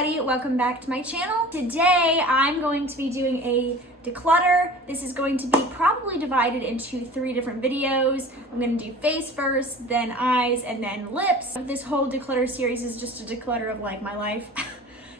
everybody, welcome back to my channel. Today I'm going to be doing a declutter. This is going to be probably divided into 3 different videos. I'm going to do face first, then eyes, and then lips. This whole declutter series is just a declutter of like my life.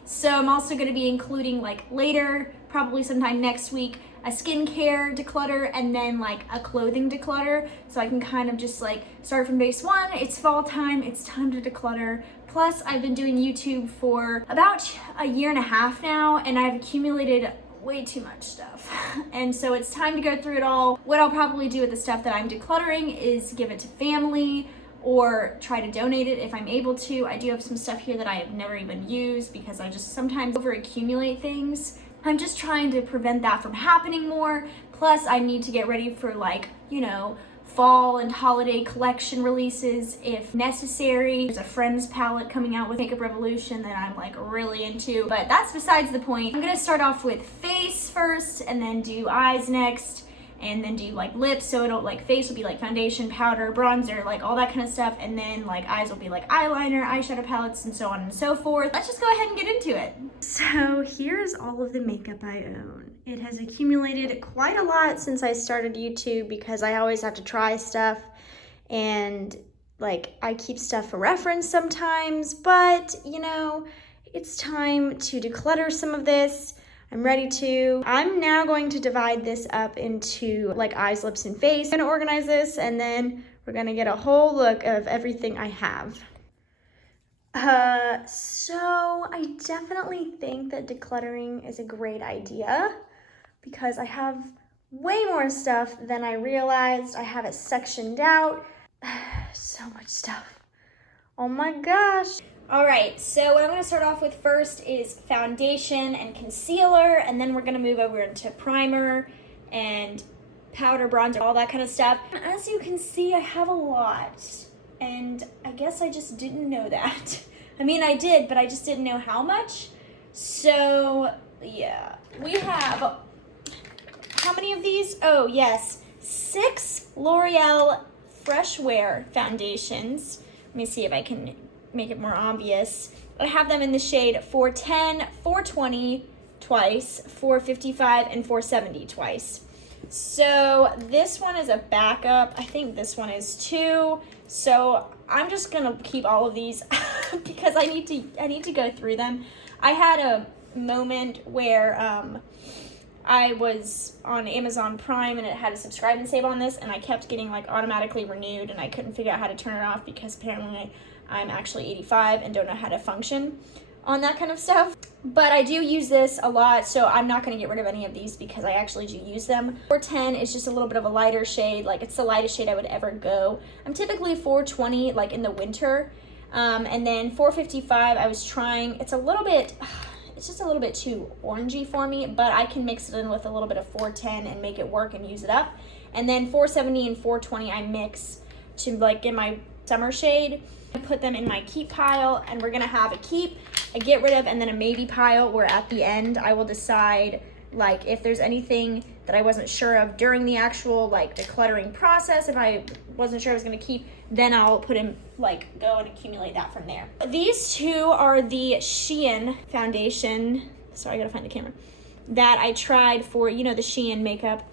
So I'm also going to be including like later, probably sometime next week, a skincare declutter and then like a clothing declutter. So I can kind of just like start from base 1. It's fall time, it's time to declutter. Plus I've been doing YouTube for about a year and a half now and I've accumulated way too much stuff. And so it's time to go through it all. What I'll probably do with the stuff that I'm decluttering is give it to family or try to donate it if I'm able to. I do have some stuff here that I have never even used because I just sometimes over accumulate things. I'm just trying to prevent that from happening more. Plus I need to get ready for like, you know, fall and holiday collection releases if necessary. There's a Friends palette coming out with Makeup Revolution that I'm like really into, but that's besides the point. I'm gonna start off with face first and then do eyes next and then do like lips. So it'll like face will be like foundation, powder, bronzer, like all that kind of stuff. And then like eyes will be like eyeliner, eyeshadow palettes, and so on and so forth. Let's just go ahead and get into it. So here's all of the makeup I own. It has accumulated quite a lot since I started YouTube because I always have to try stuff and like I keep stuff for reference sometimes, but you know, it's time to declutter some of this. I'm ready to. I'm now going to divide this up into like eyes, lips, and face. I'm gonna organize this and then we're gonna get a whole look of everything I have. So I definitely think that decluttering is a great idea because I have way more stuff than I realized. I have it sectioned out. So much stuff. Oh my gosh. All right, so what I'm gonna start off with first is foundation and concealer, and then we're gonna move over into primer and powder, bronzer, all that kind of stuff. As you can see, I have a lot, and I guess I just didn't know that. I mean, I did, but I just didn't know how much. So, yeah. We have, how many of these? Oh, yes, 6 L'Oreal Fresh Wear foundations. Let me see if I can make it more obvious. I have them in the shade 410, 420 twice, 455, and 470 twice. So this one is a backup. I think this one is too. So I'm just gonna keep all of these because I need to go through them. I had a moment where I was on Amazon Prime and it had a subscribe and save on this, and I kept getting like automatically renewed, and I couldn't figure out how to turn it off because apparently I'm actually 85 and don't know how to function on that kind of stuff. But I do use this a lot, so I'm not going to get rid of any of these because I actually do use them. 410 is just a little bit of a lighter shade, like it's the lightest shade I would ever go. I'm typically 420 like in the winter, and then 455 I was trying. It's just a little bit too orangey for me, but I can mix it in with a little bit of 410 and make it work and use it up. And then 470 and 420 I mix to like get my summer shade. I put them in my keep pile, and we're gonna have a keep, a get rid of, and then a maybe pile where at the end I will decide like if there's anything that I wasn't sure of during the actual like decluttering process. If I wasn't sure I was gonna keep, then I'll put in like go and accumulate that from there. These 2 are the Shein foundation. Sorry, I gotta find the camera. That I tried for, you know, the Shein makeup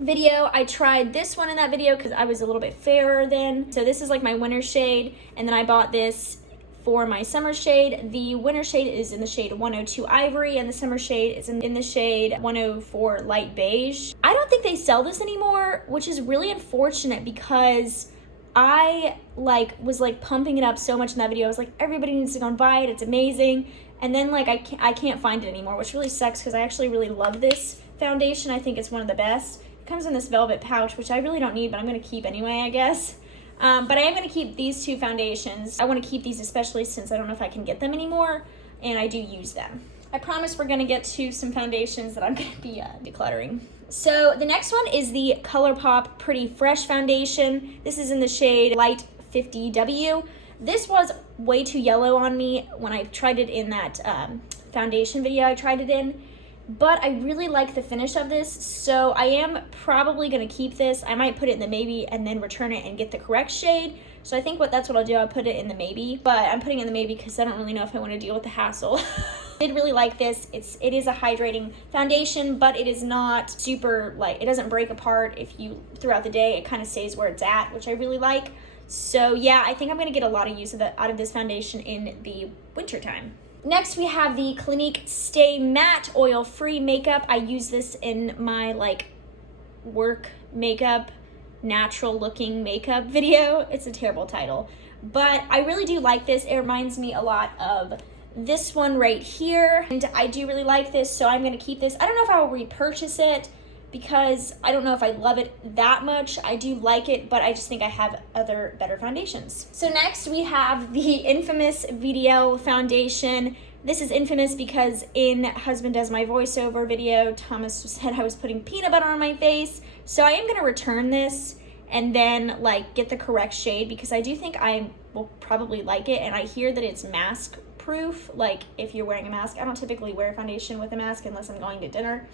video. I tried this one in that video because I was a little bit fairer then. So this is like my winter shade, and then I bought this for my summer shade. The winter shade is in the shade 102 Ivory, and the summer shade is in the shade 104 Light Beige. I don't think they sell this anymore, which is really unfortunate because I was pumping it up so much in that video. I was like, everybody needs to go and buy it, it's amazing. And then like I can't find it anymore, which really sucks because I actually really love this foundation. I think it's one of the best. It comes in this velvet pouch, which I really don't need, but I'm gonna keep anyway, I guess. But I am gonna keep these 2 foundations. I wanna keep these especially since I don't know if I can get them anymore, and I do use them. I promise we're gonna get to some foundations that I'm gonna be decluttering. So the next one is the ColourPop Pretty Fresh foundation. This is in the shade Light 50W. This was way too yellow on me when I tried it in that foundation video I tried it in. But I really like the finish of this, so I am probably gonna keep this. I might put it in the maybe and then return it and get the correct shade So I think that's what I'll do. I'll put it in the maybe, but I'm putting it in the maybe because I don't really know if I want to deal with the hassle. I did really like this. It is a hydrating foundation, but it is not super, like, it doesn't break apart if you throughout the day. It kind of stays where it's at, which I really like. So yeah, I think I'm going to get a lot of use out of this foundation in the winter time. Next, we have the Clinique Stay Matte Oil-Free Makeup. I use this in my, like, work makeup, natural looking makeup video. It's a terrible title, but I really do like this. It reminds me a lot of this one right here, and I do really like this, so I'm going to keep this. I don't know if I will repurchase it because I don't know if I love it that much. I do like it, but I just think I have other better foundations. So next we have the infamous VDL foundation. This is infamous because in Husband Does My Voiceover video, Thomas said I was putting peanut butter on my face. So I am gonna return this and then like get the correct shade because I do think I will probably like it, and I hear that it's mask proof, like if you're wearing a mask. I don't typically wear foundation with a mask unless I'm going to dinner.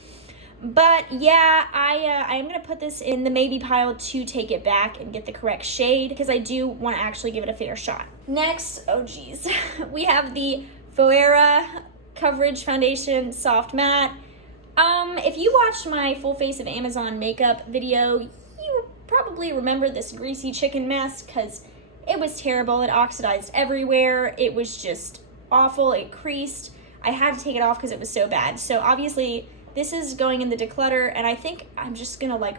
But yeah, I am going to put this in the maybe pile to take it back and get the correct shade because I do want to actually give it a fair shot. Next, oh geez, we have the Fuera Coverage Foundation Soft Matte. If you watched my full face of Amazon makeup video, you probably remember this greasy chicken mess because it was terrible. It oxidized everywhere. It was just awful. It creased. I had to take it off because it was so bad. So obviously this is going in the declutter, and I think I'm just gonna like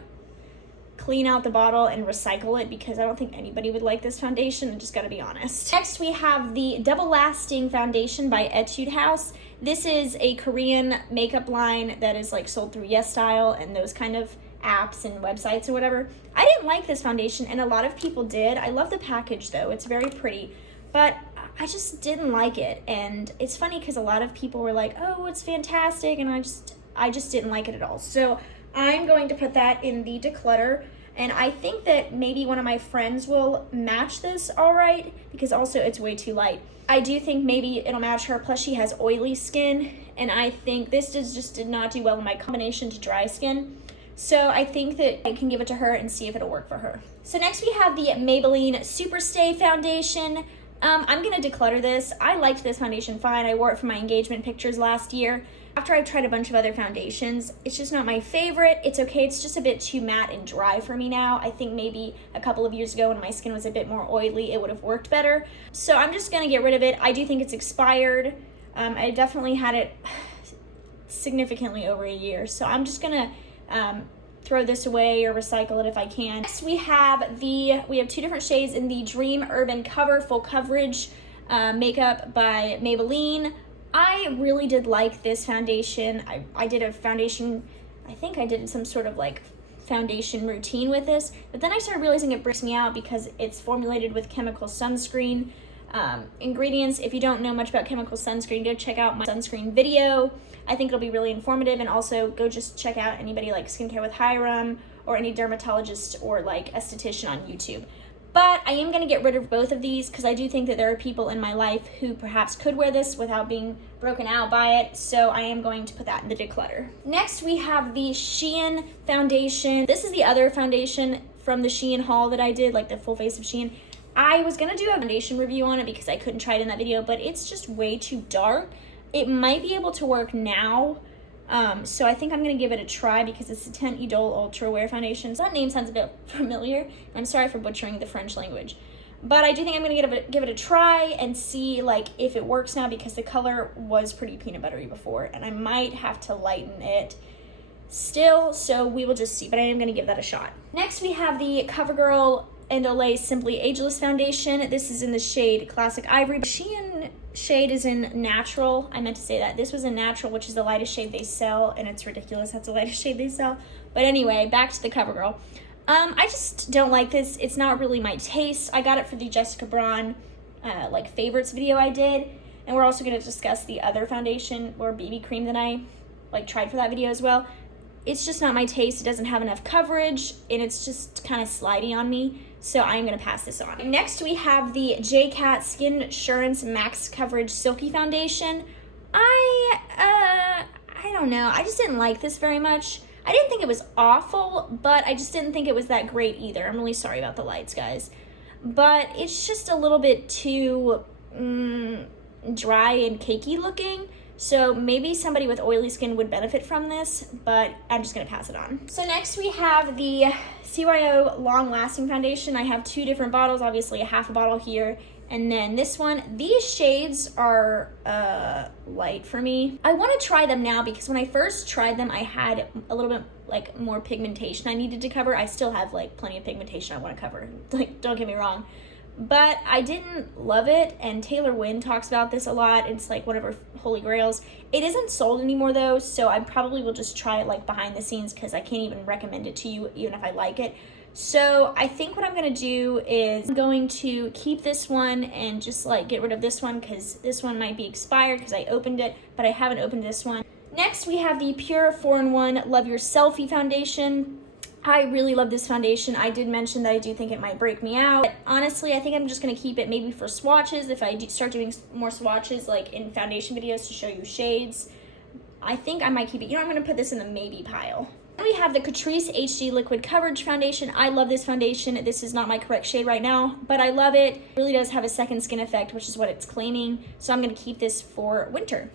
clean out the bottle and recycle it because I don't think anybody would like this foundation. I just gotta be honest. Next we have the Double Lasting Foundation by Etude House. This is a Korean makeup line that is like sold through YesStyle and those kind of apps and websites or whatever. I didn't like this foundation, and a lot of people did. I love the package though, it's very pretty, but I just didn't like it. And it's funny because a lot of people were like, oh, it's fantastic, and I just didn't like it at all. So I'm going to put that in the declutter, and I think that maybe one of my friends will match this all right because also it's way too light. I do think maybe it'll match her, plus she has oily skin, and I think this just did not do well in my combination to dry skin. So I think that I can give it to her and see if it'll work for her. So next we have the Maybelline Superstay Foundation. I'm gonna declutter this. I liked this foundation fine. I wore it for my engagement pictures last year. After I've tried a bunch of other foundations, it's just not my favorite. It's okay, it's just a bit too matte and dry for me now. I think maybe a couple of years ago when my skin was a bit more oily, it would have worked better. So I'm just gonna get rid of it. I do think it's expired. I definitely had it significantly over a year. So I'm just gonna throw this away or recycle it if I can. Next we have two different shades in the Dream Urban Cover Full Coverage makeup by Maybelline. I really did like this foundation. I did a foundation, I think I did some sort of like foundation routine with this, but then I started realizing it breaks me out because it's formulated with chemical sunscreen ingredients. If you don't know much about chemical sunscreen, go check out my sunscreen video. I think it'll be really informative, and also go just check out anybody like Skincare with Hiram or any dermatologist or like esthetician on YouTube. But I am going to get rid of both of these because I do think that there are people in my life who perhaps could wear this without being broken out by it. So I am going to put that in the declutter. Next, we have the Shein foundation. This is the other foundation from the Shein haul that I did, like the full face of Shein. I was going to do a foundation review on it because I couldn't try it in that video, but it's just way too dark. It might be able to work now. So I think I'm going to give it a try because it's the Teint Idole Ultra Wear Foundation. So that name sounds a bit familiar. I'm sorry for butchering the French language. But I do think I'm going to give it a try and see like if it works now because the color was pretty peanut buttery before. And I might have to lighten it still. So we will just see. But I am going to give that a shot. Next we have the CoverGirl and Olay Simply Ageless Foundation. This is in the shade Classic Ivory. Shein shade is in Natural. I meant to say that. This was in Natural, which is the lightest shade they sell, and it's ridiculous that's the lightest shade they sell. But anyway, back to the CoverGirl. I just don't like this. It's not really my taste. I got it for the Jessica Braun like favorites video I did, and we're also going to discuss the other foundation or BB cream that I like tried for that video as well. It's just not my taste. It doesn't have enough coverage, and it's just kind of slidey on me. So I'm going to pass this on. Next, we have the JCat Skin Assurance Max Coverage Silky Foundation. I don't know. I just didn't like this very much. I didn't think it was awful, but I just didn't think it was that great either. I'm really sorry about the lights, guys. but it's just a little bit too dry and cakey looking. So maybe somebody with oily skin would benefit from this, but I'm just gonna pass it on. So next we have the CYO Long Lasting Foundation. I have two different bottles, obviously a half a bottle here, and then this one. These shades are light for me. I wanna try them now because when I first tried them, I had a little bit like more pigmentation I needed to cover. I still have like plenty of pigmentation I wanna cover, like don't get me wrong. But I didn't love it, and Taylor Wynn talks about this a lot. It's like one of her holy grails. It isn't sold anymore though, so I probably will just try it like behind the scenes because I can't even recommend it to you even if I like it. So I think what I'm gonna do is I'm going to keep this one and just like get rid of this one because this one might be expired because I opened it, but I haven't opened this one. Next we have the Pure 4-in-1 Love Your Selfie Foundation. I really love this foundation. I did mention that I do think it might break me out. But honestly, I think I'm just going to keep it maybe for swatches. If I start doing more swatches like in foundation videos to show you shades, I think I might keep it. You know, I'm going to put this in the maybe pile. Then we have the Catrice HD Liquid Coverage Foundation. I love this foundation. This is not my correct shade right now, but I love it. It really does have a second skin effect, which is what it's claiming. So I'm going to keep this for winter.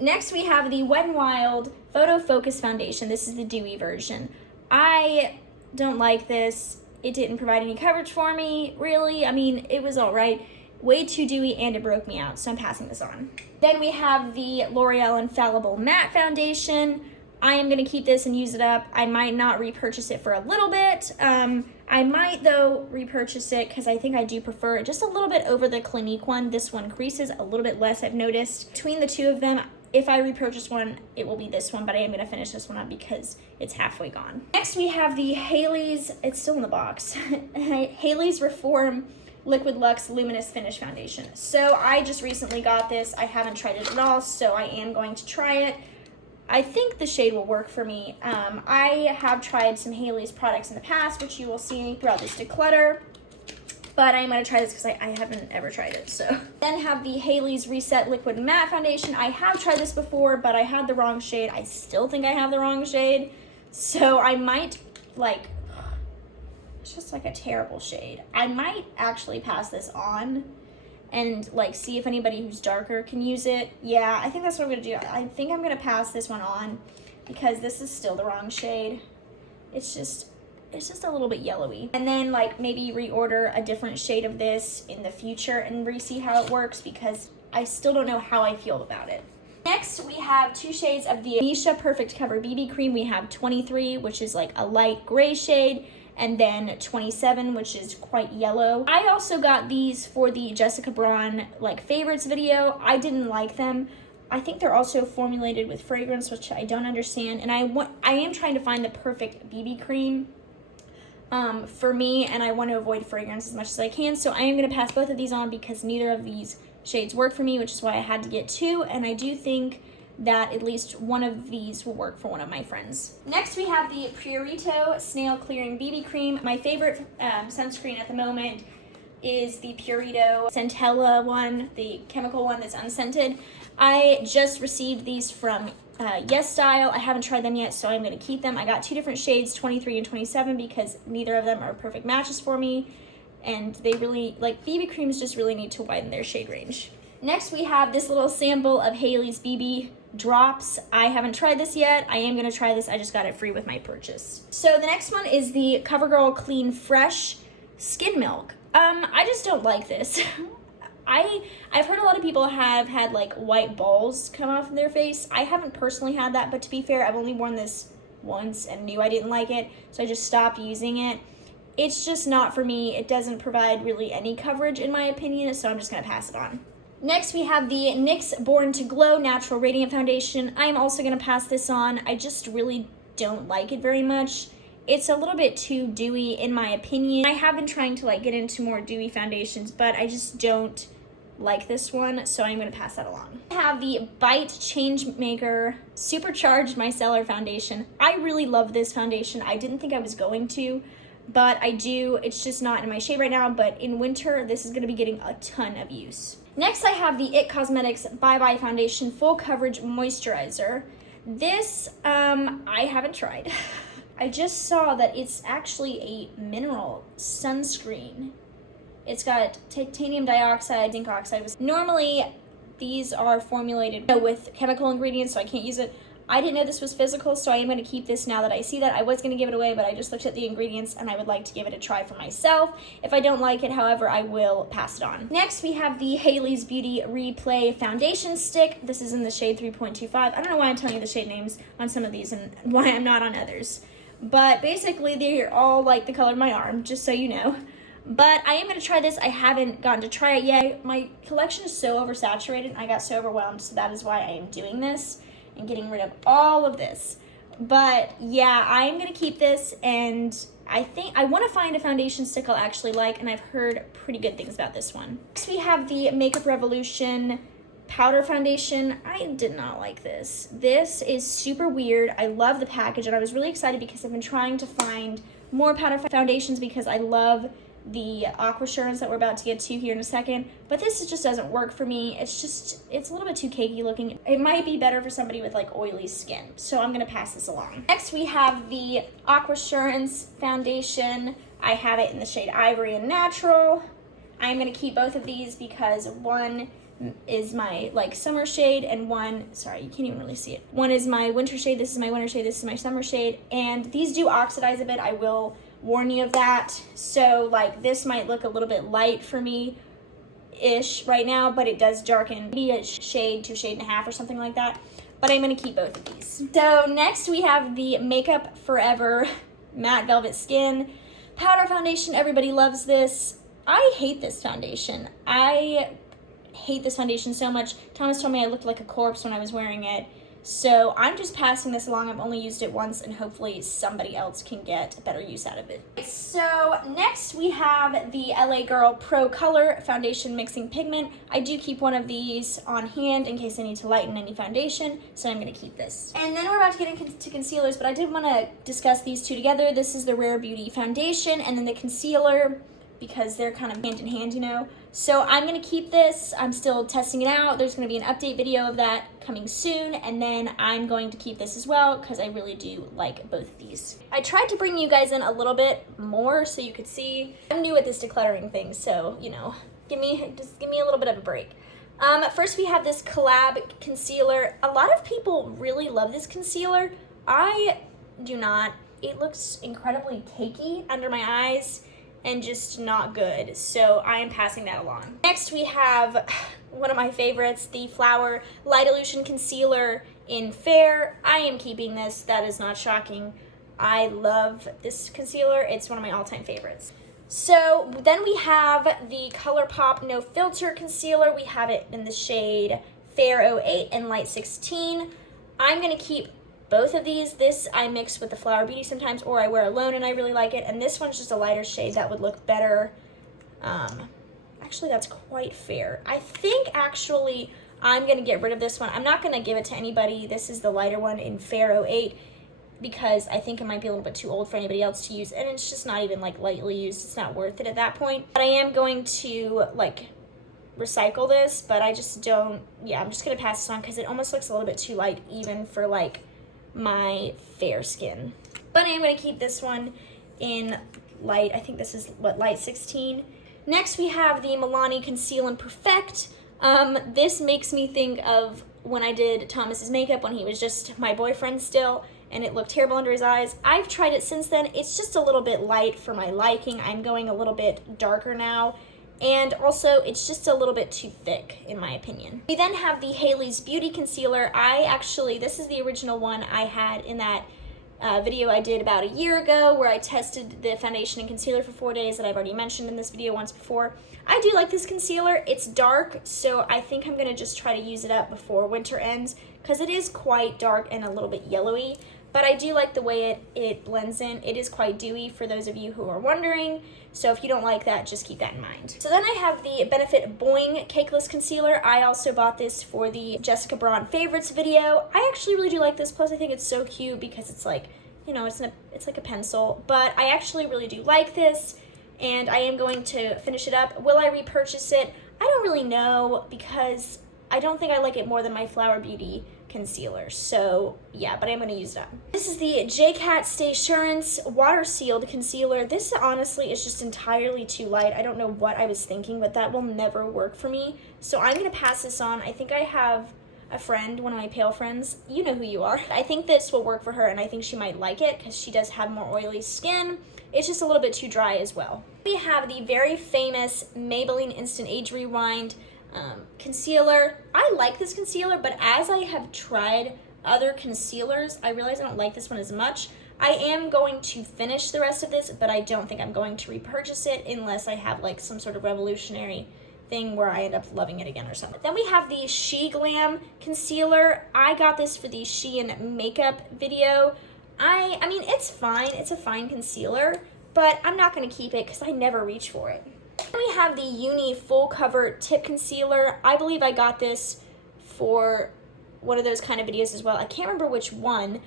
Next, we have the Wet n Wild Photo Focus Foundation. This is the dewy version. I don't like this. It didn't provide any coverage for me, really. I mean, it was all right. Way too dewy, and it broke me out, so I'm passing this on. Then we have the L'Oreal Infallible Matte Foundation. I am going to keep this and use it up. I might not repurchase it for a little bit. I might, though, repurchase it because I think I do prefer it just a little bit over the Clinique one. This one creases a little bit less, I've noticed. Between the two of them, if I repurchase one, it will be this one, but I am going to finish this one up because it's halfway gone. Next, we have the Haley's, it's still in the box, Haley's Reform Liquid Luxe Luminous Finish Foundation. So I just recently got this. I haven't tried it at all, so I am going to try it. I think the shade will work for me. I have tried some Haley's products in the past, which you will see throughout this declutter. But I'm going to try this because I haven't ever tried it. So then have the Haley's Reset Liquid Matte Foundation. I have tried this before, but I had the wrong shade. I still think I have the wrong shade. So I might, like, it's just like a terrible shade. I might actually pass this on and, like, see if anybody who's darker can use it. Yeah, I think that's what I'm going to do. I think I'm going to pass this one on because this is still the wrong shade. It's just a little bit yellowy. And then like maybe reorder a different shade of this in the future and re-see how it works because I still don't know how I feel about it. Next, we have two shades of the Misha Perfect Cover BB Cream. We have 23, which is like a light gray shade, and then 27, which is quite yellow. I also got these for the Jessica Braun like favorites video. I didn't like them. I think they're also formulated with fragrance, which I don't understand. And I am trying to find the perfect BB cream for me, and I want to avoid fragrance as much as I can. So I am going to pass both of these on because neither of these shades work for me, which is why I had to get two. And I do think that at least one of these will work for one of my friends. Next, we have the Purito Snail Clearing BB Cream. My favorite sunscreen at the moment is the Purito Centella one, the chemical one that's unscented. I just received these from Yes Style. I haven't tried them yet, so I'm going to keep them. I got two different shades, 23 and 27, because neither of them are perfect matches for me. And they really, like, BB creams just really need to widen their shade range. Next, we have this little sample of Haley's BB drops. I haven't tried this yet. I am going to try this. I just got it free with my purchase. So the next one is the CoverGirl Clean Fresh Skin Milk. I just don't like this. I've heard a lot of people have had like white balls come off their face. I haven't personally had that, but to be fair, I've only worn this once and knew I didn't like it, so I just stopped using it. It's just not for me. It doesn't provide really any coverage in my opinion, so I'm just gonna pass it on. Next, we have the NYX Born to Glow Natural Radiant Foundation. I'm also gonna pass this on. I just really don't like it very much. It's a little bit too dewy in my opinion. I have been trying to like get into more dewy foundations, but I just don't like this one, so I'm going to pass that along. I have the Bite Changemaker Supercharged Micellar Foundation. I really love this foundation. I didn't think I was going to, but I do. It's just not in my shade right now, but in winter, this is going to be getting a ton of use. Next, I have the IT Cosmetics Bye Bye Foundation Full Coverage Moisturizer. This, I haven't tried. I just saw that it's actually a mineral sunscreen. It's got titanium dioxide, zinc oxide. Normally, these are formulated with chemical ingredients, so I can't use it. I didn't know this was physical, so I am going to keep this now that I see that. I was going to give it away, but I just looked at the ingredients and I would like to give it a try for myself. If I don't like it, however, I will pass it on. Next, we have the Haley's Beauty Replay Foundation Stick. This is in the shade 3.25. I don't know why I'm telling you the shade names on some of these and why I'm not on others. But basically, they're all like the color of my arm, just so you know. But I am going to try this. I haven't gotten to try it yet. My collection is so oversaturated. I got so overwhelmed, so that is why I am doing this and getting rid of all of this. But yeah, I'm going to keep this, and I think I want to find a foundation stick I'll actually like, and I've heard pretty good things about this one. Next, we have the Makeup Revolution powder foundation. I did not like this. This is super weird. I love the package, and I was really excited because I've been trying to find more powder foundations because I love the Aquasurance that we're about to get to here in a second, but this just doesn't work for me. It's a little bit too cakey looking. It might be better for somebody with like oily skin, so I'm gonna pass this along. Next, we have the Aquasurance foundation. I have it in the shade Ivory and Natural. I'm gonna keep both of these because one is my like summer shade and one, sorry, you can't even really see it. One is my winter shade, this is my winter shade, this is my summer shade, and these do oxidize a bit. I will warn you of that. So like this might look a little bit light for me ish right now, but it does darken maybe a shade to shade and a half or something like that. But I'm gonna keep both of these. So next we have the Makeup Forever Matte Velvet Skin Powder Foundation. Everybody loves this. I hate this foundation. I hate this foundation so much. Thomas told me I looked like a corpse when I was wearing it. So I'm just passing this along. I've only used it once, and hopefully somebody else can get better use out of it. So next we have the LA Girl Pro Color Foundation Mixing Pigment. I do keep one of these on hand in case I need to lighten any foundation, so I'm going to keep this. And then we're about to get into concealers, but I did want to discuss these two together. This is the Rare Beauty Foundation and then the concealer, because they're kind of hand in hand, you know. So I'm gonna keep this. I'm still testing it out. There's gonna be an update video of that coming soon, and then I'm going to keep this as well because I really do like both of these. I tried to bring you guys in a little bit more so you could see. I'm new at this decluttering thing, so you know, just give me a little bit of a break. First we have this collab concealer. A lot of people really love this concealer. I do not. It looks incredibly cakey under my eyes and just not good, so I am passing that along. Next we have one of my favorites, the Flower Light Illusion Concealer in Fair. I am keeping this. That is not shocking. I love this concealer. It's one of my all-time favorites. So then we have the ColourPop No Filter Concealer. We have it in the shade Fair 08 and Light 16. I'm gonna keep both of these. This I mix with the Flower Beauty sometimes, or I wear alone and I really like it. And this one's just a lighter shade that would look better. Actually, that's quite fair. I think actually I'm gonna get rid of this one. I'm not gonna give it to anybody. This is the lighter one in Fair 08 because I think it might be a little bit too old for anybody else to use, and it's just not even like lightly used. It's not worth it at that point. But I am going to like recycle this, but I just don't, yeah, I'm just gonna pass this on because it almost looks a little bit too light even for like my fair skin. But I am going to keep this one in light. I think this is what, light 16. Next we have the Milani Conceal and Perfect. This makes me think of when I did Thomas's makeup when he was just my boyfriend still, and it looked terrible under his eyes. I've tried it since then. It's just a little bit light for my liking. I'm going a little bit darker now. And also, it's just a little bit too thick, in my opinion. We then have the Haley's Beauty Concealer. This is the original one I had in that video I did about a year ago where I tested the foundation and concealer for 4 days that I've already mentioned in this video once before. I do like this concealer. It's dark, so I think I'm gonna just try to use it up before winter ends because it is quite dark and a little bit yellowy, but I do like the way it blends in. It is quite dewy for those of you who are wondering. So if you don't like that, just keep that in mind. So then I have the Benefit Boing Cakeless Concealer. I also bought this for the Jessica Braun Favorites video. I actually really do like this, plus I think it's so cute because it's like, you know, it's like a pencil. But I actually really do like this, and I am going to finish it up. Will I repurchase it? I don't really know because I don't think I like it more than my Flower Beauty concealer. So yeah, but I'm going to use that. This is the J-Cat Stay Assurance Water Sealed Concealer. This honestly is just entirely too light. I don't know what I was thinking, but that will never work for me. So I'm going to pass this on. I think I have a friend, one of my pale friends, you know who you are. I think this will work for her, and I think she might like it because she does have more oily skin. It's just a little bit too dry as well. We have the very famous Maybelline Instant Age Rewind concealer. I like this concealer, but as I have tried other concealers, I realize I don't like this one as much. I am going to finish the rest of this, but I don't think I'm going to repurchase it unless I have like some sort of revolutionary thing where I end up loving it again or something. Then we have the She Glam concealer. I got this for the Shein makeup video. I mean, it's fine. It's a fine concealer, but I'm not going to keep it because I never reach for it. Then we have the Uni Full Cover Tip Concealer. I believe I got this for one of those kind of videos as well. I can't remember which one,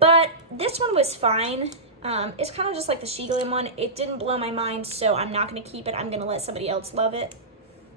but this one was fine. It's kind of just like the She Glam one. It didn't blow my mind, so I'm not going to keep it. I'm going to let somebody else love it.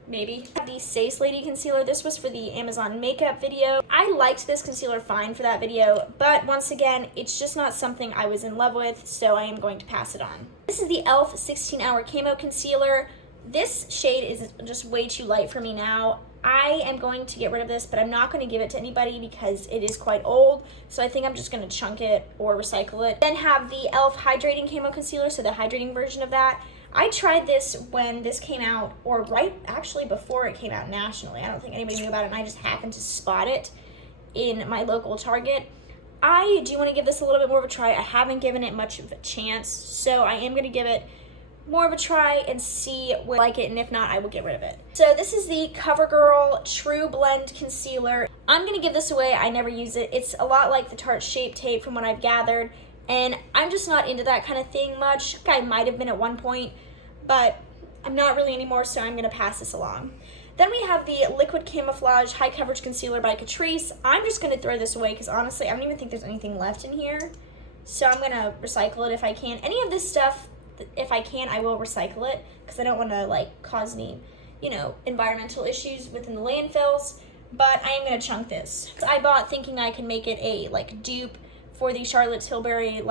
Maybe. The Sace Lady concealer. This was for the Amazon makeup video. I liked this concealer fine for that video, but once again, it's just not something I was in love with, so I am going to pass it on. This is the e.l.f. 16-Hour Camo Concealer. This shade is just way too light for me now. I am going to get rid of this, but I'm not going to give it to anybody because it is quite old, so I think I'm just going to chunk it or recycle it. Then have the e.l.f. Hydrating Camo Concealer, so the hydrating version of that. I tried this when this came out, or right actually before it came out nationally. I don't think anybody knew about it, and I just happened to spot it in my local Target. I do want to give this a little bit more of a try. I haven't given it much of a chance, so I am going to give it more of a try and see what I like it, and if not, I will get rid of it. So this is the CoverGirl True Blend Concealer. I'm going to give this away. I never use it. It's a lot like the Tarte Shape Tape from what I've gathered, and I'm just not into that kind of thing much. I might have been at one point, but I'm not really anymore, so I'm going to pass this along. Then we have the Liquid Camouflage High Coverage Concealer by Catrice. I'm just going to throw this away because honestly, I don't even think there's anything left in here. So I'm going to recycle it if I can. Any of this stuff, if I can, I will recycle it because I don't want to like cause any, environmental issues within the landfills. But I am going to chunk this. I bought thinking I could make it a dupe for the Charlotte Tilbury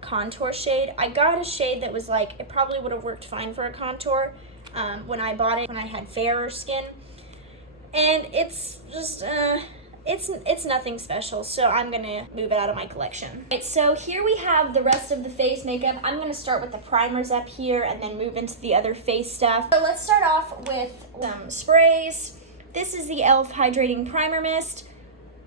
contour shade. I got a shade that was it probably would have worked fine for a contour when I bought it when I had fairer skin, and it's just it's nothing special, so I'm gonna move it out of my collection. Right, so here we have the rest of the face makeup. I'm gonna start with the primers up here and then move into the other face stuff. So let's start off with some sprays. This is the e.l.f. Hydrating Primer Mist.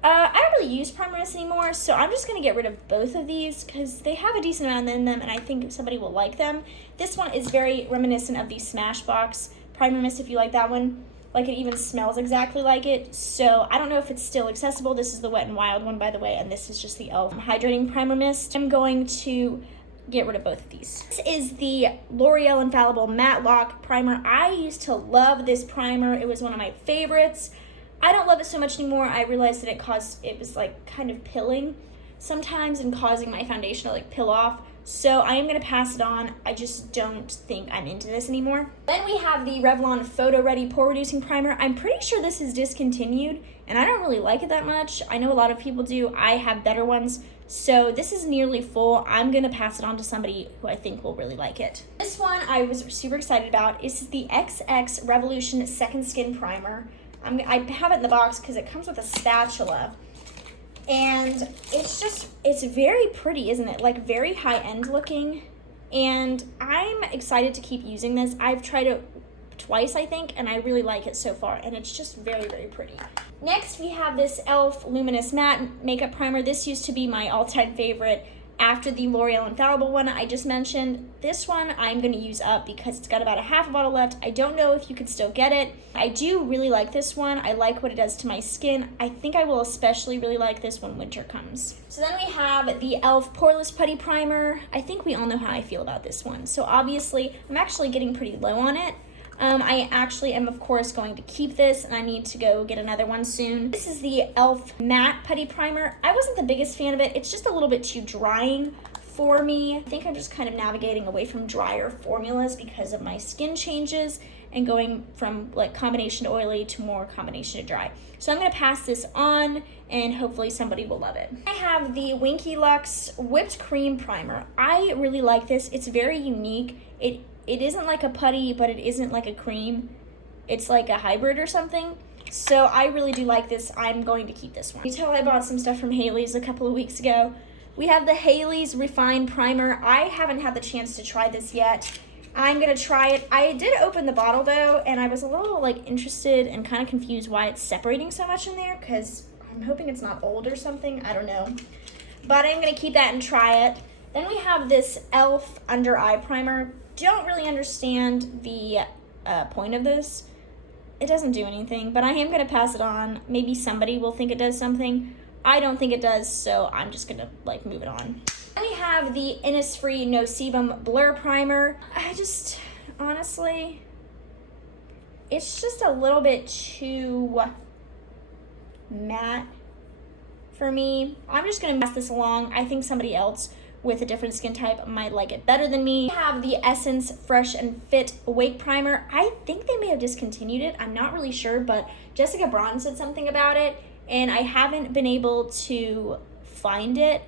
I don't really use primer mist anymore, so I'm just going to get rid of both of these because they have a decent amount in them, and I think somebody will like them. This one is very reminiscent of the Smashbox primer mist, if you like that one. It even smells exactly like it, so I don't know if it's still accessible. This is the Wet n Wild one, by the way, and this is just the e.l.f. Hydrating Primer Mist. I'm going to get rid of both of these. This is the L'Oreal Infallible Matte Lock Primer. I used to love this primer. It was one of my favorites. I don't love it so much anymore. I realized that it was kind of pilling sometimes and causing my foundation to pill off. So I am going to pass it on. I just don't think I'm into this anymore. Then we have the Revlon Photo Ready Pore Reducing Primer. I'm pretty sure this is discontinued, and I don't really like it that much. I know a lot of people do. I have better ones. So this is nearly full. I'm going to pass it on to somebody who I think will really like it. This one I was super excited about. This is the XX Revolution Second Skin Primer. I have it in the box because it comes with a spatula, and it's very pretty, isn't it? Very high-end looking, and I'm excited to keep using this. I've tried it twice, I think, and I really like it so far, and it's just very, very pretty. Next, we have this e.l.f. Luminous Matte Makeup Primer. This used to be my all-time favorite after the L'Oreal Infallible one I just mentioned. This one I'm going to use up because it's got about a half a bottle left. I don't know if you could still get it. I do really like this one. I like what it does to my skin. I think I will especially really like this when winter comes. So then we have the e.l.f. Poreless Putty Primer. I think we all know how I feel about this one. So obviously, I'm actually getting pretty low on it. I actually am, of course, going to keep this, and I need to go get another one soon. This is the e.l.f. Matte Putty Primer. I wasn't the biggest fan of it. It's just a little bit too drying for me. I think I'm just kind of navigating away from drier formulas because of my skin changes, and going from like combination to oily to more combination to dry. So I'm gonna pass this on and hopefully somebody will love it. I have the Winky Lux Whipped Cream Primer. I really like this. It's very unique. It isn't like a putty, but it isn't like a cream. It's like a hybrid or something. So I really do like this. I'm going to keep this one. You tell I bought some stuff from Haley's a couple of weeks ago. We have the Haley's Refined Primer. I haven't had the chance to try this yet. I'm gonna try it. I did open the bottle though, and I was a little like interested and kind of confused why it's separating so much in there, because I'm hoping it's not old or something. I don't know. But I'm gonna keep that and try it. Then we have this e.l.f. Under Eye Primer. Don't really understand the point of this. It doesn't do anything, but I am gonna pass it on. Maybe somebody will think it does something. I don't think it does, so I'm just gonna like move it on. Then we have the Innisfree No Sebum Blur Primer. I just, honestly, it's just a little bit too matte for me. I'm just gonna pass this along. I think somebody else with a different skin type might like it better than me. We have the Essence Fresh and Fit Awake Primer. I think they may have discontinued it. I'm not really sure, but Jessica Braun said something about it, and I haven't been able to find it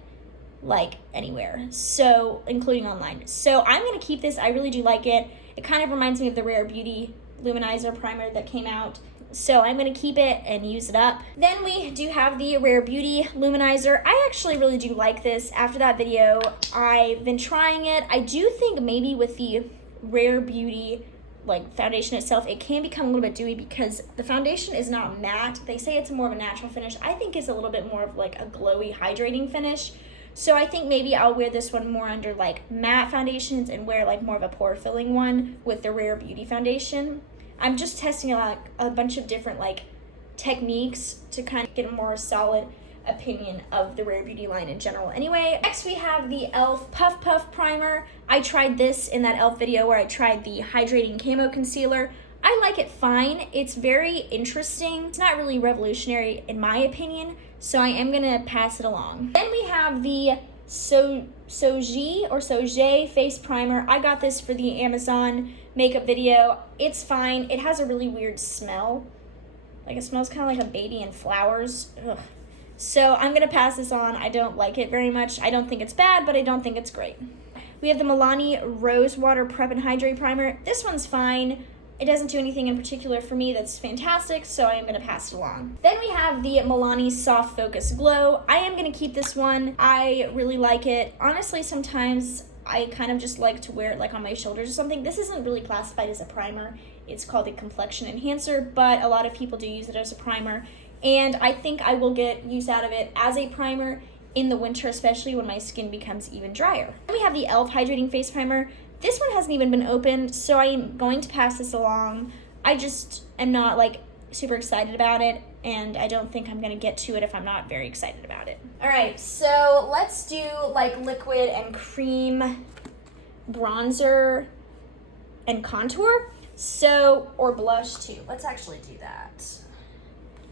like anywhere, so including online. So I'm gonna keep this. I really do like it. It kind of reminds me of the Rare Beauty Luminizer primer that came out. So I'm gonna keep it and use it up. Then we do have the Rare Beauty Luminizer. I actually really do like this. After that video, I've been trying it. I do think maybe with the Rare Beauty like foundation itself, it can become a little bit dewy because the foundation is not matte. They say it's more of a natural finish. I think it's a little bit more of like a glowy, hydrating finish. So I think maybe I'll wear this one more under like matte foundations and wear like more of a pore filling one with the Rare Beauty foundation. I'm just testing out a bunch of different like techniques to kind of get a more solid opinion of the Rare Beauty line in general. Anyway, next we have the e.l.f. Puff Puff Primer. I tried this in that e.l.f. video where I tried the Hydrating Camo Concealer. I like it fine. It's very interesting. It's not really revolutionary in my opinion, so I am gonna pass it along. Then we have the Soje Face Primer. I got this for the Amazon makeup video. It's fine. It has a really weird smell. Like it smells kind of like a baby and flowers. Ugh. So I'm gonna pass this on. I don't like it very much. I don't think it's bad, but I don't think it's great. We have the Milani Rose Water Prep and Hydrate Primer. This one's fine. It doesn't do anything in particular for me that's fantastic, so I am gonna pass it along. Then we have the Milani Soft Focus Glow. I am gonna keep this one. I really like it. Honestly, sometimes I kind of just like to wear it like on my shoulders or something. This isn't really classified as a primer. It's called a complexion enhancer, but a lot of people do use it as a primer. And I think I will get use out of it as a primer in the winter, especially when my skin becomes even drier. Then we have the e.l.f. Hydrating Face Primer. This one hasn't even been opened, so I am going to pass this along. I just am not like super excited about it, and I don't think I'm gonna get to it if I'm not very excited about it. All right, so let's do like liquid and cream bronzer and contour. So, or blush too. Let's actually do that.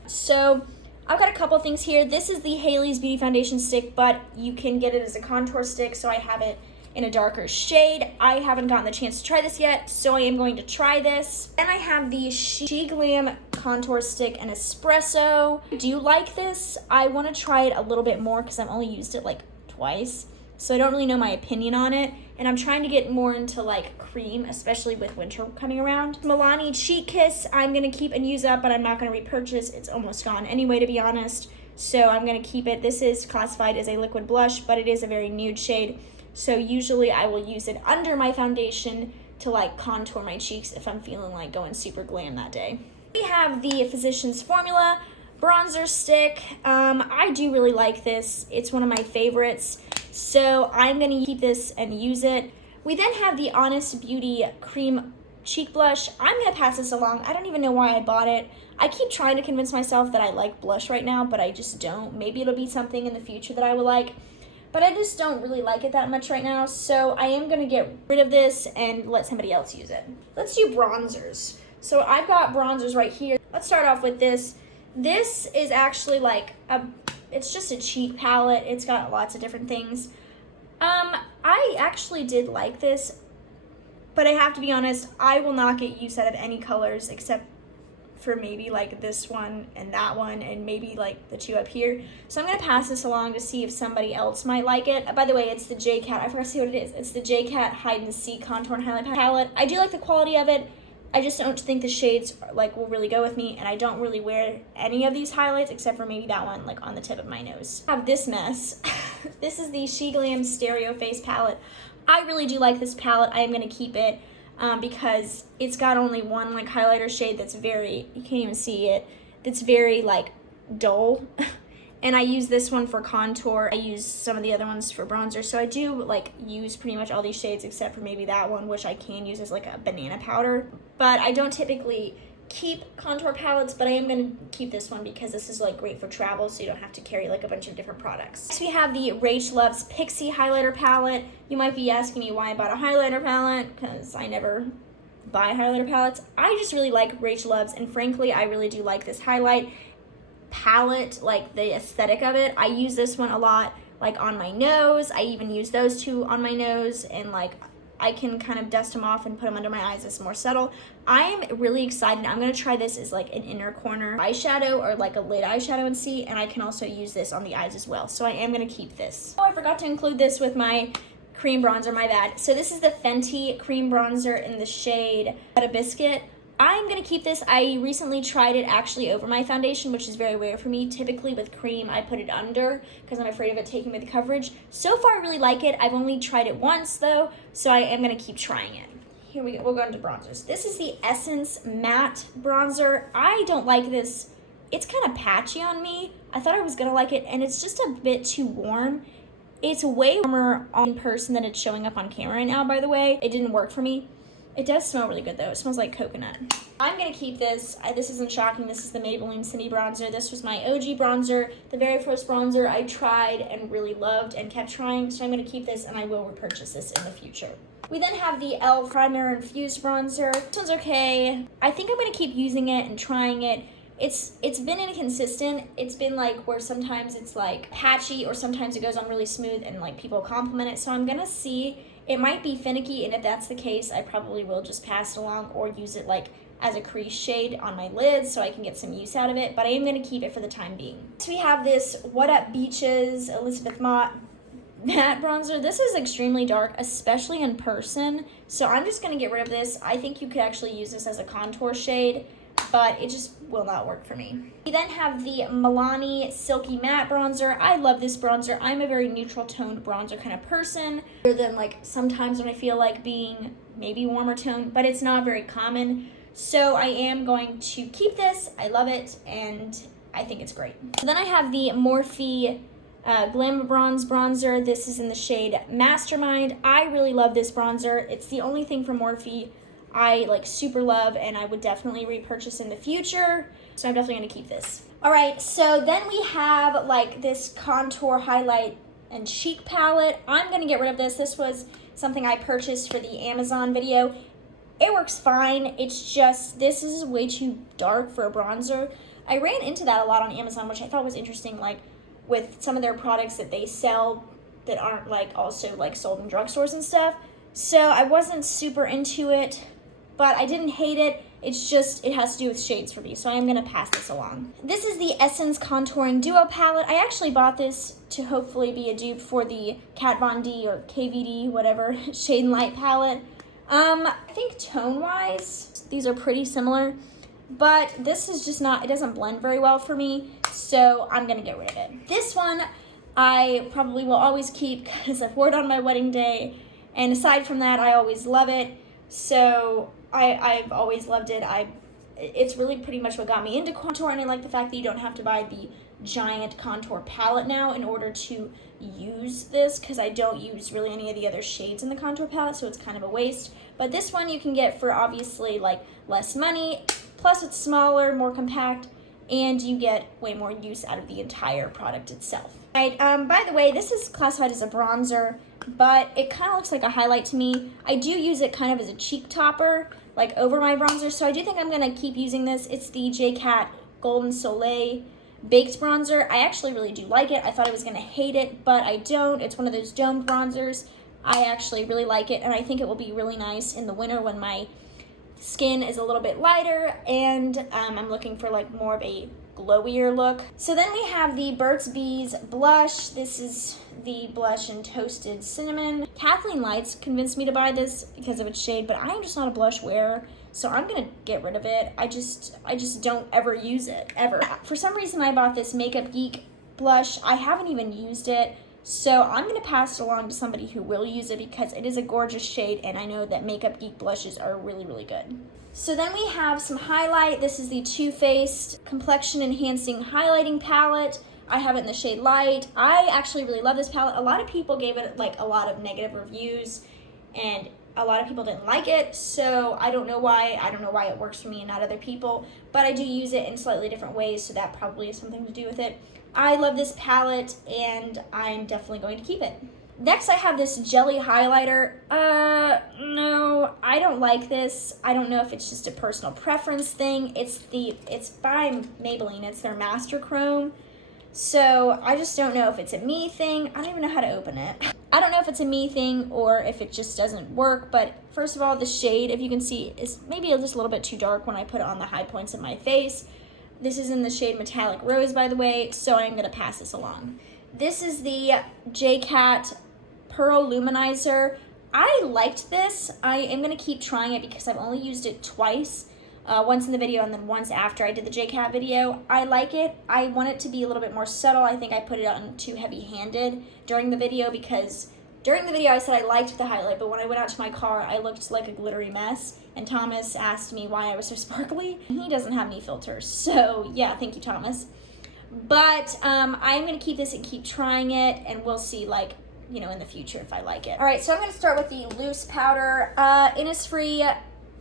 So I've got a couple things here. This is the Haley's Beauty Foundation stick, but you can get it as a contour stick, so I have it in a darker shade. I haven't gotten the chance to try this yet, so I am going to try this. Then I have the She Glam Contour Stick and Espresso. I do like this. I want to try it a little bit more because I've only used it like twice, so I don't really know my opinion on it. And I'm trying to get more into like cream, especially with winter coming around. Milani Cheek Kiss, I'm gonna keep and use up, but I'm not gonna repurchase. It's almost gone anyway, to be honest. So I'm gonna keep it. This is classified as a liquid blush, but it is a very nude shade. So usually I will use it under my foundation to like contour my cheeks if I'm feeling like going super glam that day. We have the Physicians Formula bronzer stick. I do really like this. It's one of my favorites. So I'm gonna keep this and use it. We then have the Honest Beauty Cream Cheek Blush. I'm gonna pass this along. I don't even know why I bought it. I keep trying to convince myself that I like blush right now, but I just don't. Maybe it'll be something in the future that I will like, but I just don't really like it that much right now. So I am gonna get rid of this and let somebody else use it. Let's do bronzers. So I've got bronzers right here. Let's start off with this. This is actually like it's just a cheek palette. It's got lots of different things. I actually did like this. But I have to be honest, I will not get use out of any colors except for maybe like this one and that one and maybe like the two up here. So I'm gonna pass this along to see if somebody else might like it. By the way, it's the J-Cat, I forgot to say what it is. It's the J-Cat Hide and Seek Contour and Highlight Palette. I do like the quality of it. I just don't think the shades like will really go with me, and I don't really wear any of these highlights except for maybe that one like on the tip of my nose. I have this mess. This is the She Glam Stereo Face Palette. I really do like this palette. I am gonna keep it. Because it's got only one like highlighter shade that's very, you can't even see it, that's very like dull. And I use this one for contour. I use some of the other ones for bronzer. So I do like use pretty much all these shades except for maybe that one, which I can use as like a banana powder. But I don't typically keep contour palettes, but I am gonna keep this one because this is like great for travel, so you don't have to carry like a bunch of different products. Next we have the Rach Loves Pixie Highlighter Palette. You might be asking me why I bought a highlighter palette, because I never buy highlighter palettes. I just really like Rach Loves, and frankly, I really do like this highlight palette, like the aesthetic of it. I use this one a lot like on my nose. I even use those two on my nose, and like I can kind of dust them off and put them under my eyes. It's more subtle. I'm really excited. I'm gonna try this as like an inner corner eyeshadow or like a lid eyeshadow and see, and I can also use this on the eyes as well. So I am gonna keep this. Oh, I forgot to include this with my cream bronzer, my bad. So this is the Fenty cream bronzer in the shade Butter Biscuit. I'm gonna keep this. I recently tried it actually over my foundation, which is very rare for me. Typically with cream, I put it under because I'm afraid of it taking away the coverage. So far, I really like it. I've only tried it once though, so I am gonna keep trying it. Here we go, we'll go into bronzers. This is the Essence Matte Bronzer. I don't like this. It's kind of patchy on me. I thought I was gonna like it, and it's just a bit too warm. It's way warmer in person than it's showing up on camera right now, by the way. It didn't work for me. It does smell really good though. It smells like coconut. I'm gonna keep this. This isn't shocking. This is the Maybelline Cindy bronzer. This was my OG bronzer, the very first bronzer I tried and really loved and kept trying. So I'm gonna keep this, and I will repurchase this in the future. We then have the e.l.f. Primer Infused Bronzer. This one's okay. I think I'm gonna keep using it and trying it. It's been inconsistent. It's been like where sometimes it's like patchy or sometimes it goes on really smooth and like people compliment it. So I'm gonna see. It might be finicky, and if that's the case, I probably will just pass it along or use it like as a crease shade on my lids so I can get some use out of it, but I am gonna keep it for the time being. So we have this What Up Beaches Elizabeth Mott matte bronzer. This is extremely dark, especially in person, so I'm just gonna get rid of this. I think you could actually use this as a contour shade, but it just will not work for me. We then have the Milani Silky Matte Bronzer. I love this bronzer. I'm a very neutral toned bronzer kind of person, other than like sometimes when I feel like being maybe warmer toned, but it's not very common. So I am going to keep this. I love it, and I think it's great. So then I have the Morphe Glam Bronze Bronzer. This is in the shade Mastermind. I really love this bronzer. It's the only thing from Morphe I like super love, and I would definitely repurchase in the future. So I'm definitely gonna keep this. All right, so then we have like this contour highlight and cheek palette. I'm gonna get rid of this. This was something I purchased for the Amazon video. It works fine. It's just, this is way too dark for a bronzer. I ran into that a lot on Amazon, which I thought was interesting, like with some of their products that they sell that aren't like also like sold in drugstores and stuff. So I wasn't super into it, but I didn't hate it. It's just, it has to do with shades for me, so I am gonna pass this along. This is the Essence Contouring Duo Palette. I actually bought this to hopefully be a dupe for the Kat Von D or KVD, whatever, Shade and Light palette. I think tone-wise, these are pretty similar, but this is just not, it doesn't blend very well for me, so I'm gonna get rid of it. This one, I probably will always keep because I've worn it on my wedding day, and aside from that, I always love it, so I've always loved it. It's really pretty much what got me into contour, and I like the fact that you don't have to buy the giant contour palette now in order to use this, because I don't use really any of the other shades in the contour palette, so it's kind of a waste. But this one you can get for obviously like less money, plus it's smaller, more compact, and you get way more use out of the entire product itself. Right, by the way, this is classified as a bronzer, but it kind of looks like a highlight to me. I do use it kind of as a cheek topper, like over my bronzer, so I do think I'm gonna keep using this. It's the J-Cat Golden Soleil Baked Bronzer. I actually really do like it. I thought I was gonna hate it, but I don't. It's one of those domed bronzers. I actually really like it, and I think it will be really nice in the winter when my skin is a little bit lighter and I'm looking for like more of a glowier look. So then we have the Burt's Bees blush. This is the blush in Toasted Cinnamon. Kathleen Lights convinced me to buy this because of its shade, but I am just not a blush wearer, so I'm gonna get rid of it. I just don't ever use it, ever. For some reason I bought this Makeup Geek blush. I haven't even used it, so I'm gonna pass it along to somebody who will use it because it is a gorgeous shade, and I know that Makeup Geek blushes are really, really good. So then we have some highlight. This is the Too Faced Complexion Enhancing Highlighting Palette. I have it in the shade Light. I actually really love this palette. A lot of people gave it like a lot of negative reviews, and a lot of people didn't like it, so I don't know why. I don't know why it works for me and not other people, but I do use it in slightly different ways, so that probably has something to do with it. I love this palette, and I'm definitely going to keep it. Next, I have this jelly highlighter. No, I don't like this. I don't know if it's just a personal preference thing. It's by Maybelline. It's their Master Chrome. So I just don't know if it's a me thing. I don't even know how to open it. I don't know if it's a me thing or if it just doesn't work, but first of all, the shade, if you can see, is maybe just a little bit too dark when I put it on the high points of my face. This is in the shade Metallic Rose, by the way, so I'm gonna pass this along. This is the JCat Pearl Luminizer. I liked this. I am gonna keep trying it because I've only used it twice. Once in the video and then once after I did the JCat video. I like it. I want it to be a little bit more subtle. I think I put it on too heavy-handed during the video because during the video I said I liked the highlight, but when I went out to my car, I looked like a glittery mess, and Thomas asked me why I was so sparkly. He doesn't have any filters, so yeah, thank you, Thomas. But I'm going to keep this and keep trying it, and we'll see, like, you know, in the future if I like it. All right, so I'm going to start with the loose powder. Innisfree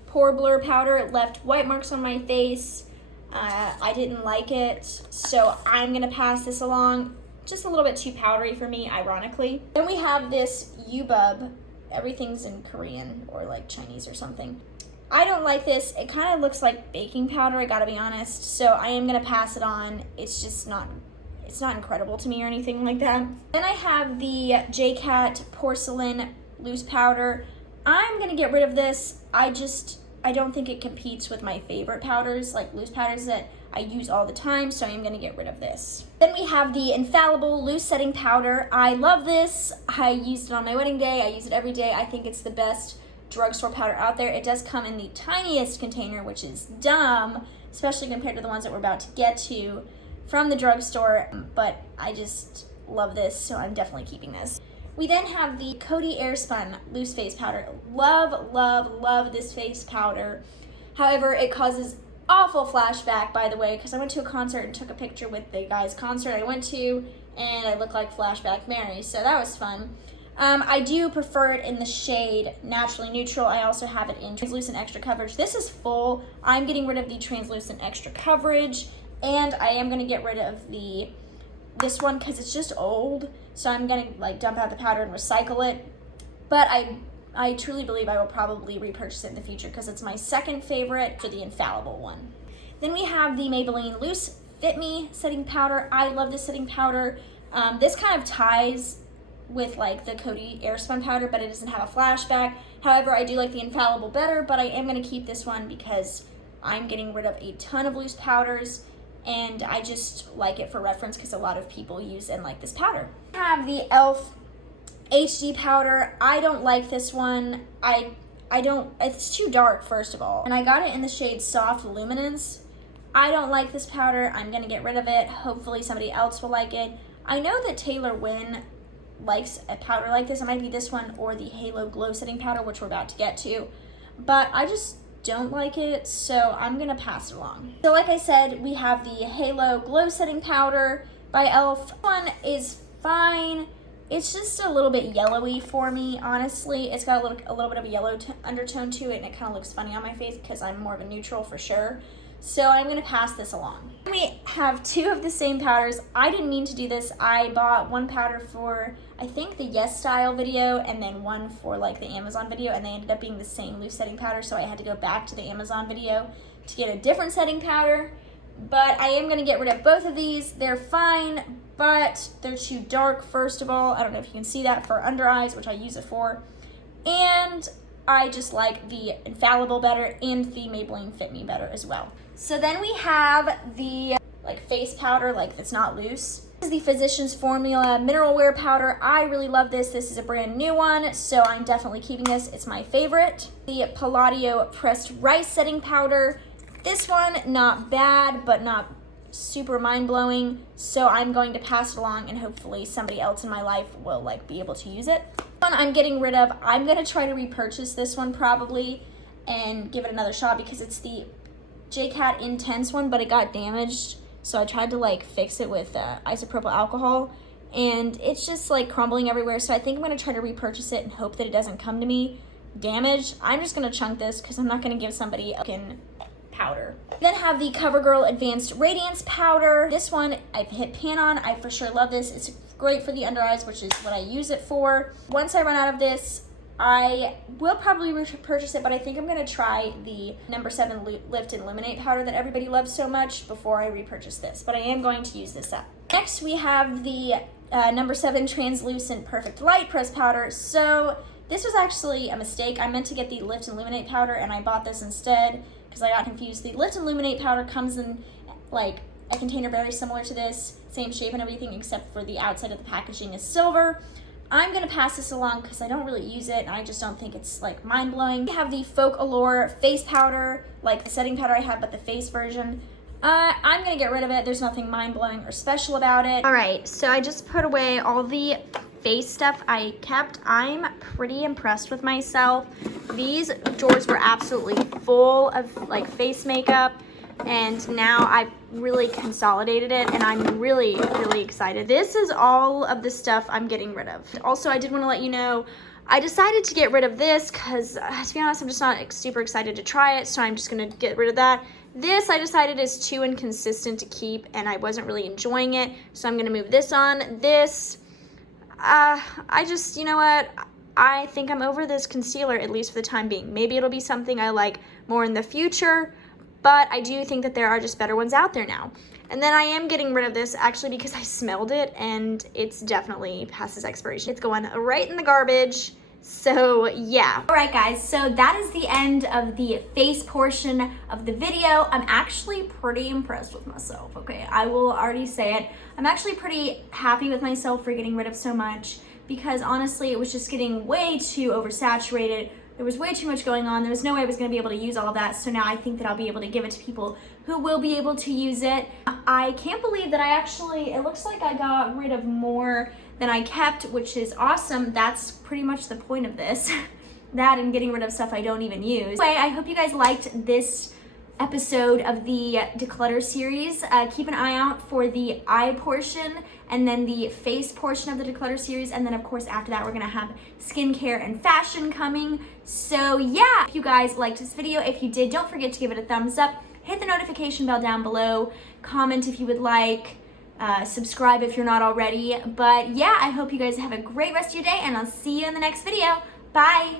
Pore Blur powder. It left white marks on my face. I didn't like it, so I'm going to pass this along. Just a little bit too powdery for me, ironically. Then we have this Ubub. Everything's in Korean or like Chinese or something. I don't like this. It kind of looks like baking powder, I gotta be honest, so I am gonna pass it on. It's just not, it's not incredible to me or anything like that. Then I have the JCat Porcelain Loose Powder. I'm gonna get rid of this. I don't think it competes with my favorite powders, like loose powders that I use all the time, so I am gonna get rid of this. Then we have the Infallible Loose Setting Powder. I love this. I used it on my wedding day. I use it every day. I think it's the best drugstore powder out there. It does come in the tiniest container, which is dumb, especially compared to the ones that we're about to get to from the drugstore, but I just love this, so I'm definitely keeping this. We then have the Coty Airspun Loose Face Powder. Love, love, love this face powder. However, it causes awful flashback, by the way, because I went to a concert and took a picture with the guy's concert I went to, and I look like Flashback Mary, so that was fun. I do prefer it in the shade Naturally Neutral. I also have it in Translucent Extra Coverage. This is full. I'm getting rid of the Translucent Extra Coverage, and I am going to get rid of this one because it's just old, so I'm going to like dump out the powder and recycle it. But I truly believe I will probably repurchase it in the future because it's my second favorite for the Infallible one. Then we have the Maybelline Loose Fit Me Setting Powder. I love this setting powder. This kind of ties with like the Coty Airspun powder, but it doesn't have a flashback. However, I do like the Infallible better, but I am going to keep this one because I'm getting rid of a ton of loose powders, and I just like it for reference because a lot of people use and like this powder. I have the e.l.f. HD powder. I don't like this one. It's too dark, first of all, and I got it in the shade Soft Luminance. I don't like this powder. I'm going to get rid of it. Hopefully somebody else will like it. I know that Taylor Wynn likes a powder like this. It might be this one or the Halo Glow Setting Powder, which we're about to get to, but I just don't like it, so I'm gonna pass it along. So like I said, we have the Halo Glow Setting Powder by e.l.f. This one is fine. It's just a little bit yellowy for me, honestly. It's got a little bit of a yellow undertone to it, and it kind of looks funny on my face because I'm more of a neutral for sure. So I'm gonna pass this along. We have two of the same powders. I didn't mean to do this. I bought one powder for, I think, the Yes Style video, and then one for like the Amazon video, and they ended up being the same loose setting powder, so I had to go back to the Amazon video to get a different setting powder. but I am gonna get rid of both of these. They're fine, but they're too dark, first of all. I don't know if you can see that for under eyes, which I use it for. And I just like the Infallible better and the Maybelline Fit Me better as well. So then we have the like face powder, like that's not loose. This is the Physicians Formula Mineral Wear Powder. I really love this. This is a brand new one, so I'm definitely keeping this. It's my favorite. The Palladio Pressed Rice Setting Powder. This one, not bad, but not super mind-blowing, so I'm going to pass it along and hopefully somebody else in my life will like be able to use it. One I'm getting rid of. I'm gonna try to repurchase this one probably and give it another shot because it's the JCat Intense one, but it got damaged. So I tried to like fix it with isopropyl alcohol and it's just like crumbling everywhere. So I think I'm gonna try to repurchase it and hope that it doesn't come to me damaged. I'm just gonna chunk this because I'm not gonna give somebody a fucking powder. Then have the CoverGirl Advanced Radiance Powder. This one I've hit pan on. I for sure love this. It's great for the under eyes, which is what I use it for. Once I run out of this, I will probably repurchase it, but I think I'm gonna try the No. 7 Lift and Illuminate powder that everybody loves so much before I repurchase this, but I am going to use this up. Next, we have the No. 7 Translucent Perfect Light Press Powder. So this was actually a mistake. I meant to get the Lift and Illuminate powder and I bought this instead because I got confused. The Lift and Illuminate powder comes in like a container very similar to this, same shape and everything, except for the outside of the packaging is silver. I'm gonna pass this along because I don't really use it and I just don't think it's like mind-blowing. We have the Folk Allure face powder, like the setting powder I have, but the face version. I'm gonna get rid of it. There's nothing mind-blowing or special about it. All right, so I just put away all the face stuff I kept. I'm pretty impressed with myself. These drawers were absolutely full of like face makeup, and now I've really consolidated it and I'm really, really excited. This is all of the stuff I'm getting rid of. Also, I did want to let you know, I decided to get rid of this because, to be honest, I'm just not super excited to try it, so I'm just going to get rid of that. This I decided is too inconsistent to keep and I wasn't really enjoying it, so I'm going to move this on. This, I just, you know what, I think I'm over this concealer, at least for the time being. Maybe it'll be something I like more in the future, but I do think that there are just better ones out there now. And then I am getting rid of this actually because I smelled it and it's definitely past its expiration. It's going right in the garbage. So yeah. All right guys, so that is the end of the face portion of the video. I'm actually pretty impressed with myself, okay? I will already say it. I'm actually pretty happy with myself for getting rid of so much because honestly, it was just getting way too oversaturated. There was way too much going on. There was no way I was gonna be able to use all of that. So now I think that I'll be able to give it to people who will be able to use it. I can't believe that it looks like I got rid of more than I kept, which is awesome. That's pretty much the point of this. That and getting rid of stuff I don't even use. Anyway, I hope you guys liked this episode of the Declutter series. Keep an eye out for the eye portion and then the face portion of the Declutter series. And then of course after that, we're gonna have skincare and fashion coming. So yeah, if you guys liked this video, if you did, don't forget to give it a thumbs up, hit the notification bell down below, comment if you would like, subscribe if you're not already. But yeah, I hope you guys have a great rest of your day and I'll see you in the next video. Bye.